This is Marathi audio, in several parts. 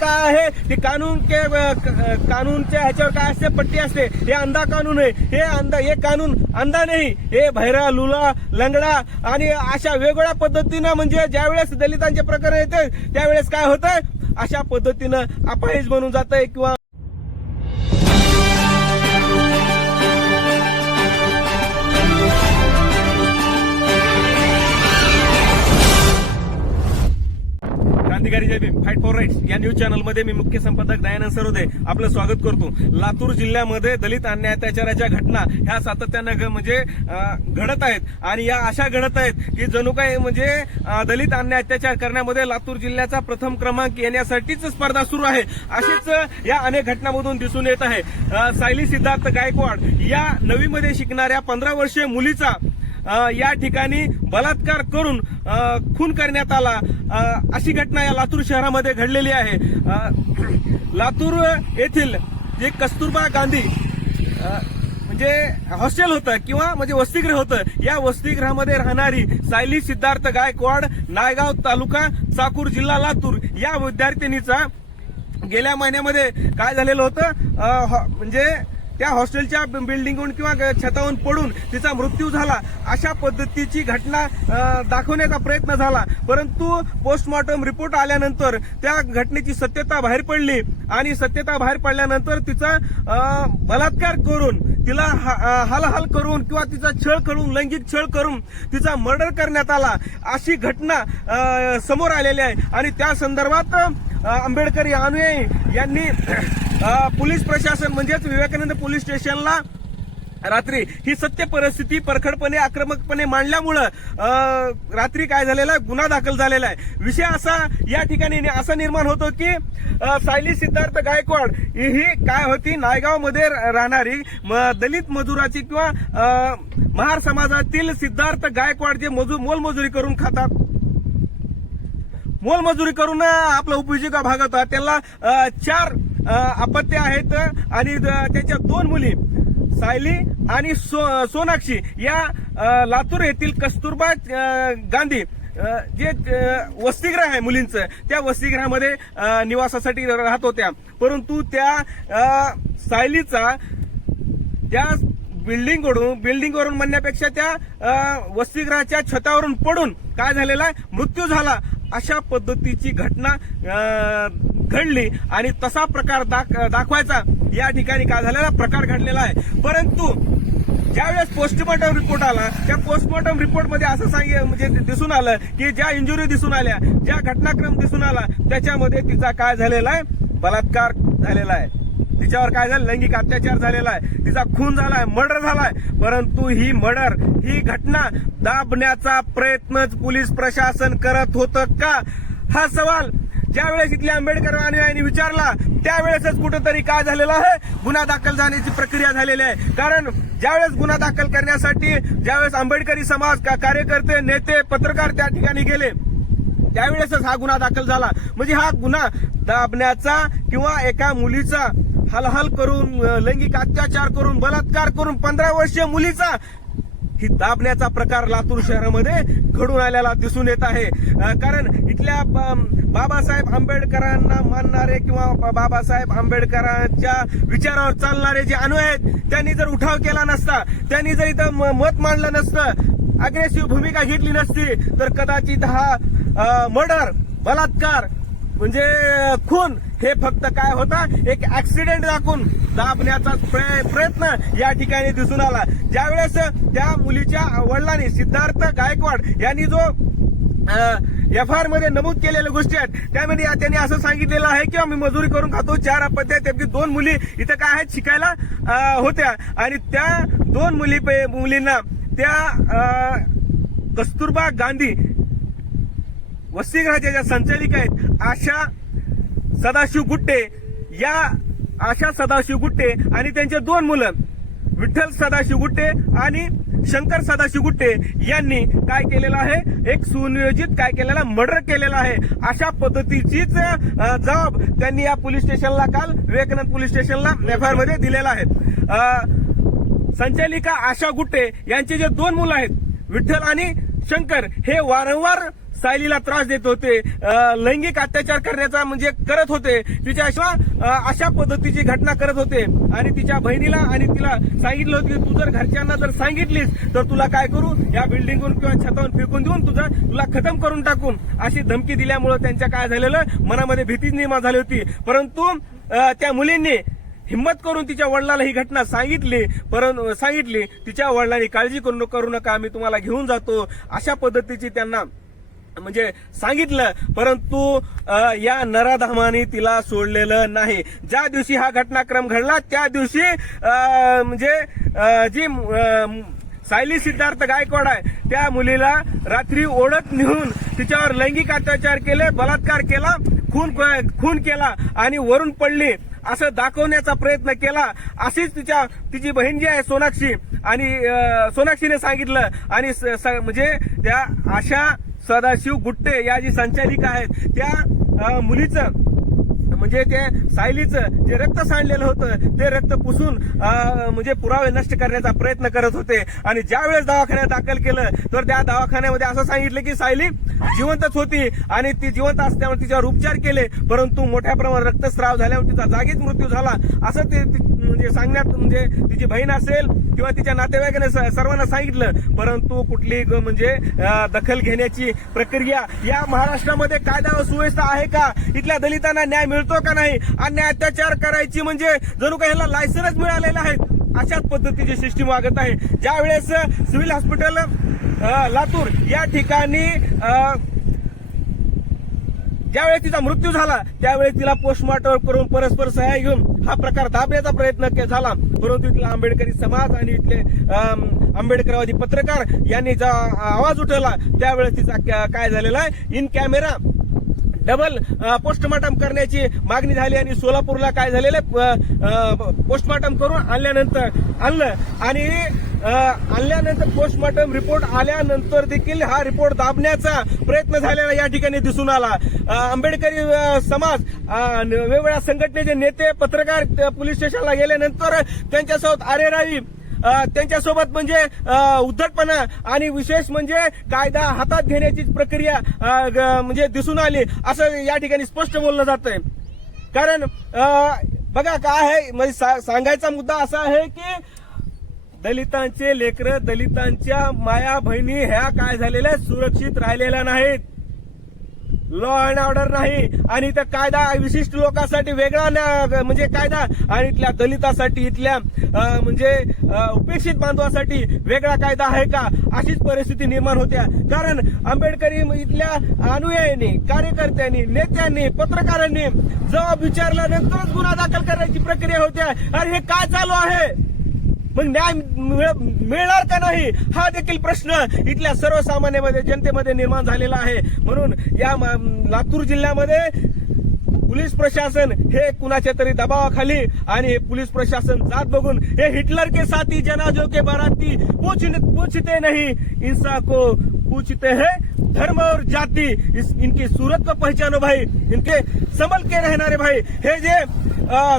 काय आहे? की कानून के कानूनच्या ह्याच्यावर काय असते? पट्टी असते. हे अंधा कानून आहे. हे अंधा हे कानून अंधा नाही. हे भैरा लुला लंगडा आणि अशा वेगवेगळ्या पद्धतीनं म्हणजे ज्यावेळेस दलितांचे प्रकरण येते त्यावेळेस काय होतंय? अशा पद्धतीनं अपाहिज बनून जात आहे किंवा फाईट फॉर राईट्स या न्यूज चॅनलमध्ये मी मुख्य संपादक दयानंद सरोदे आपलं स्वागत करतो. लातूर जिल्ह्यामध्ये दलित अन्याय अत्याचाराच्या घटना ह्या सातत्यानं म्हणजे घडत आहेत. आणि या अशा घडत आहेत की जणू काही म्हणजे दलित अन्याय अत्याचार करण्यामध्ये लातूर जिल्ह्याचा प्रथम क्रमांक येण्यासाठीच स्पर्धा सुरू आहे. अशीच या अनेक घटनांमधून दिसून येत आहे. सायली सिद्धार्थ गायकवाड या नवीमध्ये शिकणाऱ्या पंधरा वर्षीय मुलीचा या ठिकाणी बलात्कार करून खून करण्यात आला. अशी घटना या लातूर शहरामध्ये घडलेली आहे. लातूर येथील जे कस्तुरबा गांधी म्हणजे हॉस्टेल होतं किंवा म्हणजे वसतिगृह होतं या वसतिगृहामध्ये राहणारी सायली सिद्धार्थ गायकवाड नायगाव तालुका चाकूर जिल्हा लातूर या विद्यार्थिनीचा गेल्या महिन्यामध्ये काय झालेलं होतं? हॉ- म्हणजे त्या हॉस्टेलच्या बिल्डिंगहून किंवा छताहून पडून तिचा मृत्यू झाला. अशा पद्धतीची घटना दाखवण्याचा प्रयत्न झाला. परंतु पोस्टमॉर्टम रिपोर्ट आल्यानंतर त्या घटनेची सत्यता बाहेर पडली आणि सत्यता बाहेर पडल्यानंतर तिचा बलात्कार करून तिला हा- हालहाल करून किंवा तिचा छळ करून लैंगिक छळ करून तिचा मर्डर करण्यात आला. अशी घटना समोर आलेली आहे. आणि त्या संदर्भात आंबेडकर अनुयायी यांनी पोलीस प्रशासन म्हणजेच विवेकानंद पोलीस स्टेशनला रात्री. ही सत्य परिस्थिती परखडपणे आक्रमकपणे मांडल्यामुळं रात्री काय झालेला आहे? गुन्हा दाखल झालेला आहे. विषय असा या ठिकाणी असा निर्माण होतो की सायली सिद्धार्थ गायकवाड ही काय होती? नायगावमध्ये राहणारी म- दलित मजुराची किंवा महार समाजातील सिद्धार्थ गायकवाड जे मजूर मोलमजुरी करून खातात. मोलमजुरी करून आपला उपजीविका भागवतात. त्यांना चार अपत्य आहेत आणि द- त्याच्या दोन मुली सायली आणि सो- सोनाक्षी या लातूर येथील कस्तुरबा गांधी जे वसतिगृह आहे मुलींचं त्या वसतिगृहामध्ये निवासासाठी राहत होत्या. परंतु त्या सायलीचा त्या बिल्डिंगवरून बिल्डिंगवरून म्हणण्यापेक्षा त्या वसतिगृहाच्या छतावरून पडून काय झालेला आहे? मृत्यू झाला. अशा पद्धतीची घटना घडली आणि तसा प्रकार दाख- दाखवायचा या ठिकाणी काय झालेला प्रकार घडलेला आहे. परंतु ज्यावेळेस पोस्टमॉर्टम रिपोर्ट आला त्या पोस्टमॉर्टम रिपोर्टमध्ये असं सांग म्हणजे दिसून आलं की ज्या इंजुरी दिसून आल्या ज्या घटनाक्रम दिसून आला त्याच्यामध्ये तिचा काय झालेला आहे? बलात्कार झालेला आहे. तिच्यावर काय झालं? लैंगिक अत्याचार झालेला आहे. तिचा खून झालाय मर्डर झालाय. परंतु ही मर्डर ही घटना दाबण्याचा प्रयत्नच पोलीस प्रशासन करत होतं का? हा सवाल ज्यावेळेस इथल्या आंबेडकर अनुयायांनी विचारला त्यावेळेसच कुठंतरी काय झालेलं आहे? गुन्हा दाखल झाल्याची प्रक्रिया झालेली आहे. कारण ज्यावेळेस गुन्हा दाखल करण्यासाठी ज्यावेळेस आंबेडकरी समाज का- कार्यकर्ते नेते पत्रकार त्या ठिकाणी गेले त्यावेळेसच हा गुन्हा दाखल झाला. म्हणजे हा गुन्हा दाबण्याचा किंवा एका मुलीचा हलहल करून लैंगिक अत्याचार करून बलात्कार करून पंधरा वर्षीय मुलीचा ही दाबण्याचा प्रकार लातूर शहरामध्ये घडून आलेला दिसून येत आहे. कारण इथल्या ब- बाबासाहेब आंबेडकरांना मानणारे किंवा बाबासाहेब आंबेडकरांच्या विचारावर चालणारे जे अनु आहेत त्यांनी जर उठाव केला नसता त्यांनी जर इथं म- मत मांडलं नसतं अग्रेसिव्ह भूमिका घेतली नसती तर कदाचित हा मर्डर बलात्कार म्हणजे खून हे फक्त काय होता? एक ऍक्सिडेंट दाखवून दाबण्याचा प्रय- प्रयत्न या ठिकाणी दिसून आला. ज्यावेळेस त्या मुलीच्या वडिलांनी सिद्धार्थ गायकवाड यांनी जो एफ आय आरमध्ये नमूद केलेल्या गोष्टी आहेत त्यामध्ये या- त्यांनी असं सांगितलेलं आहे की आम्ही मजुरी करून खातो चार अपत्य त्यापैकी दोन मुली इथं काय आहेत शिकायला होत्या. आणि त्या दोन मुली मुलींना त्या कस्तुरबा गांधी वसतिगृहाच्या ज्या संचालिका आहेत अशा सदाशिव गुट्टे या आशा सदाशिव गुट्टे आणि त्यांचे दोन मुलं विठ्ठल सदाशिव गुट्टे आणि शंकर सदाशिव गुट्टे यांनी काय केलेलं आहे? एक सुनियोजित काय केलेला मर्डर केलेला आहे. अशा पद्धतीचीच जबाब त्यांनी या पोलीस स्टेशनला काल विवेकानंद पोलीस स्टेशनला एफ आयमध्ये दिलेला आहे. संचालिका आशा गुट्टे यांचे जे दोन मुलं आहेत विठ्ठल आणि शंकर हे वारंवार सायलीला त्रास देत होते लैंगिक अत्याचार करण्याचा म्हणजे करत होते. तिच्या अशा अशा पद्धतीची घटना करत होते. आणि तिच्या बहिणीला आणि तिला सांगितलं होतं की तू जर घरच्यांना जर सांगितलीस तर तुला काय करू? या बिल्डिंगवरून किंवा छतावरून फेकून देऊन तुझा तुला खतम करून टाकून. अशी धमकी दिल्यामुळे त्यांच्या काय झालेलं? मनामध्ये भीती निर्माण झाली होती. परंतु त्या मुलींनी हिंमत करून तिच्या वडिलाला ही घटना सांगितली. परंतु सांगितली तिच्या वडिलांनी काळजी करू करू नका आम्ही तुम्हाला घेऊन जातो. अशा पद्धतीची त्यांना म्हणजे सांगितलं परंतु या नराधामाने तिला सोडलेलं नाही. ज्या दिवशी हा घटनाक्रम घडला त्या दिवशी म्हणजे जी सायली सिद्धार्थ गायकवाड आहे त्या मुलीला रात्री ओढत नेऊन तिच्यावर लैंगिक अत्याचार केले बलात्कार केला खून खून केला आणि वरून पडली. असं दाखवण्याचा प्रयत्न केला. अशीच तिच्या तिची बहीण जी आहे सोनाक्षी. आणि सोनाक्षीने सांगितलं. आणि स- स- म्हणजे त्या अशा सदाशिव गुट्टे या जी संचालिका आहेत त्या मुलीचं म्हणजे ते सायलीचं जे रक्त सांडलेलं होतं ते रक्त पुसून म्हणजे पुरावे नष्ट करण्याचा प्रयत्न करत होते. आणि ज्यावेळेस दवाखान्यात दाखल केलं तर त्या दवाखान्यामध्ये असं सांगितलं की सायली जिवंतच होती आणि ती जिवंत असल्यामुळे तिच्यावर उपचार केले परंतु मोठ्या प्रमाणात रक्तस्राव झाल्यावर तिचा जागीच मृत्यू झाला. असं ते म्हणजे सांगण्यात म्हणजे तिची बहीण असेल किंवा तिच्या नातेवाईकाने स- सर्वांना सांगितलं. परंतु कुठली ग- म्हणजे दखल घेण्याची प्रक्रिया या महाराष्ट्रामध्ये कायदा व सुव्यवस्था आहे का? इथल्या दलितांना न्याय मिळतो का नाही? आणि अत्याचार करायची म्हणजे जणू काही ह्याला लायसनच मिळालेला आहे. अशाच पद्धतीची सिस्टीम वागत आहे. ज्यावेळेस सिव्हिल हॉस्पिटल लातूर या ठिकाणी ज्यावेळेस तिचा मृत्यू झाला त्यावेळी तिला पोस्टमॉर्टम करून परस्पर सहाय्य घेऊन हा प्रकार दाबण्याचा प्रयत्न झाला. परंतु इथला आंबेडकरी समाज आणि इथले आंबेडकरवादी पत्रकार यांनी जो आवाज उठवला त्यावेळेस तिचा काय झालेला आहे? इन कॅमेरा डबल पोस्टमार्टम करण्याची मागणी झाली आणि सोलापूरला काय झालेलं पोस्टमार्टम करून आणल्यानंतर आणलं. आणि आणल्यानंतर पोस्टमार्टम रिपोर्ट आल्यानंतर देखील हा रिपोर्ट दाबण्याचा प्रयत्न झालेला या ठिकाणी दिसून आला. आंबेडकरी समाज वेगवेगळ्या संघटनेचे नेते पत्रकार पोलीस स्टेशनला गेल्यानंतर त्यांच्यासोबत आरेरावी त्यांच्यासोबत म्हणजे उद्धटपणा आणि विशेष म्हणजे कायदा हातात घेण्याची प्रक्रिया ग- म्हणजे दिसून आली असं या ठिकाणी स्पष्ट बोललं जात आहे कारण बघा काय आहे म्हणजे सा- सांगायचा मुद्दा असा आहे की दलितांचे लेकर दलितांच्या माया बहिणी ह्या काय झालेल्या सुरक्षित राहिलेल्या नाहीत. लॉ अँड ऑर्डर नाही. आणि इथं कायदा विशिष्ट लोकांसाठी वेगळा म्हणजे कायदा. आणि इथल्या दलितासाठी इथल्या म्हणजे उपेक्षित बांधवासाठी वेगळा कायदा आहे का? अशीच परिस्थिती निर्माण होत्या. कारण आंबेडकरी इथल्या अनुयायांनी कार्यकर्त्यांनी नेत्यांनी पत्रकारांनी जबाब विचारल्यानंतरच गुन्हा दाखल करण्याची प्रक्रिया होत्या. अरे हे काय चालू आहे? मग न्याय मिळ- मिळणार का नाही? हा देखील प्रश्न इथल्या सर्वसामान्यमध्ये जनतेमध्ये निर्माण झालेला आहे. म्हणून या लातूर जिल्ह्यामध्ये पोलीस प्रशासन हे कुणाच्या तरी दबावाखाली आणि हे पोलीस प्रशासन जात बघून हे हिटलर के साथी जनाजो के बाराती पूछ पूछते नहीं. इंसा को पूछते हैं धर्म और जाति। इस इनकी सूरत को पहचानो भाई। इनके संभल के रहणारे भाई। हे जे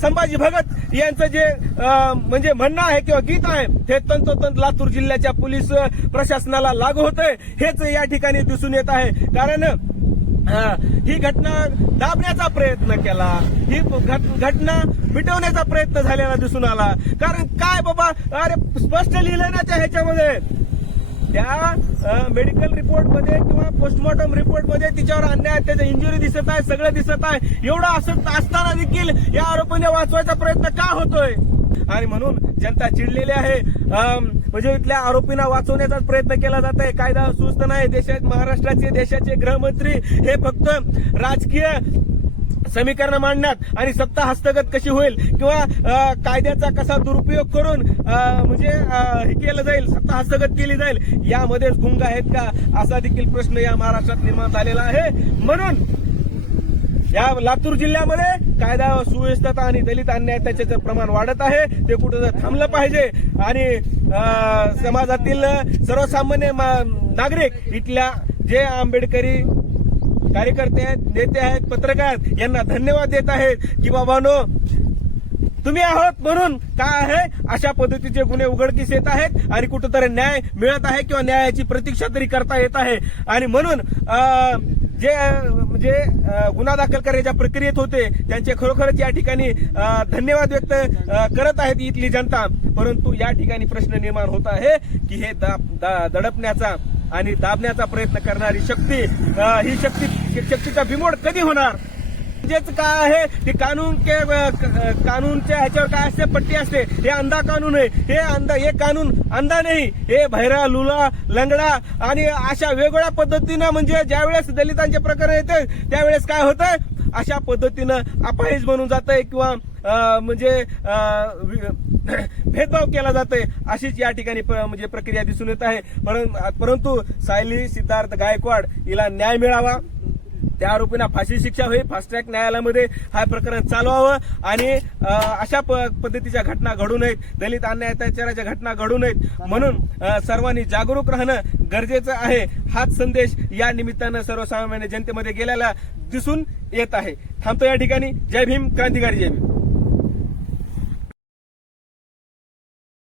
संभाजी भगत यांचं जे म्हणजे म्हणणं आहे किंवा गीत आहे हे तंतोतंत लातूर जिल्ह्याच्या पोलीस प्रशासनाला लागू होतंय. हेच या ठिकाणी दिसून येत आहे. कारण ही घटना दाबण्याचा प्रयत्न केला. ही घट- घटना मिटवण्याचा प्रयत्न झालेला दिसून आला. कारण काय बाबा? अरे स्पष्ट लिहिलंय ना त्या ह्याच्यामध्ये. त्या मेडिकल रिपोर्टमध्ये किंवा पोस्टमॉर्टम रिपोर्टमध्ये तिच्यावर अन्याय त्याचं इंजुरी दिसत आहे सगळं दिसत आहे. एवढं असं असताना देखील या आरोपीने वाचवायचा प्रयत्न का होतोय? आणि म्हणून जनता चिडलेली आहे. म्हणजे इथल्या आरोपींना वाचवण्याचा प्रयत्न केला जात आहे. कायदा सुस्त नाही. देशात महाराष्ट्राचे देशाचे गृहमंत्री हे फक्त राजकीय समीकरण मांडण्यात आणि सत्ता हस्तगत कशी होईल किंवा कायद्याचा कसा दुरुपयोग करून म्हणजे हे केलं जाईल सत्ता हस्तगत केली जाईल यामध्येच गुंग आहेत का असा देखील प्रश्न या महाराष्ट्रात निर्माण झालेला आहे. म्हणून या लातूर जिल्ह्यामध्ये कायदा व सुव्यवस्था आणि दलित अन्याय त्याचे प्रमाण वाढत आहे. ते कुठं थांबलं पाहिजे आणि समाजातील सर्वसामान्य मा- नागरिक इथल्या जे आंबेडकरी कार्यकर्ते आहेत नेते आहेत पत्रकार यांना धन्यवाद देत आहेत की बाबानो तुम्ही आहोत म्हणून काय आहे? अशा पद्धतीचे गुन्हे उघडकीस येत आहेत आणि कुठंतरी न्याय मिळत आहे किंवा न्यायाची प्रतीक्षा तरी करता येत आहे. आणि म्हणून जे म्हणजे गुन्हा दाखल करण्याच्या प्रक्रियेत होते त्यांचे खरोखरच या ठिकाणी धन्यवाद व्यक्त करत आहेत इथली जनता. परंतु या ठिकाणी प्रश्न निर्माण होत आहे की हे दाब- दा- दडपण्याचा आणि दाबण्याचा प्रयत्न करणारी शक्ती ही शक्ती शक्तीचा बिमोड कधी होणार? म्हणजेच काय आहे? की कानून के कानूनच्या ह्याच्यावर काय असते? पट्टी असते. हे अंधा कानून आहे. हे अंधा हे कानून अंधा नाही. हे भैरा लुला लंगडा आणि अशा वेगवेगळ्या पद्धतीनं म्हणजे ज्यावेळेस दलितांचे प्रकरण येते त्यावेळेस काय होतंय? अशा पद्धतीनं अपाहिज बनून जात आहे किंवा अं, म्हणजे भेदभाव केला जातोय अशीच या ठिकाणी प- म्हणजे प्रक्रिया दिसून येत आहे. परंतु सायली सिद्धार्थ गायकवाड हिला न्याय मिळावा. त्या आरोपींना फाशी शिक्षा होईल. फास्ट ट्रॅक न्यायालयामध्ये हा प्रकरण चालवावं. आणि अशा प- पद्धतीच्या घटना घडू नयेत. दलित अन्याय अत्याचाराच्या घटना घडू नयेत. म्हणून सर्वांनी जागरूक राहणं गरजेचं आहे. हाच संदेश या निमित्तानं सर्वसामान्य जनतेमध्ये गेलेला दिसून येत आहे. थांबतो या ठिकाणी. जय भीम क्रांतिकारी जय भीम.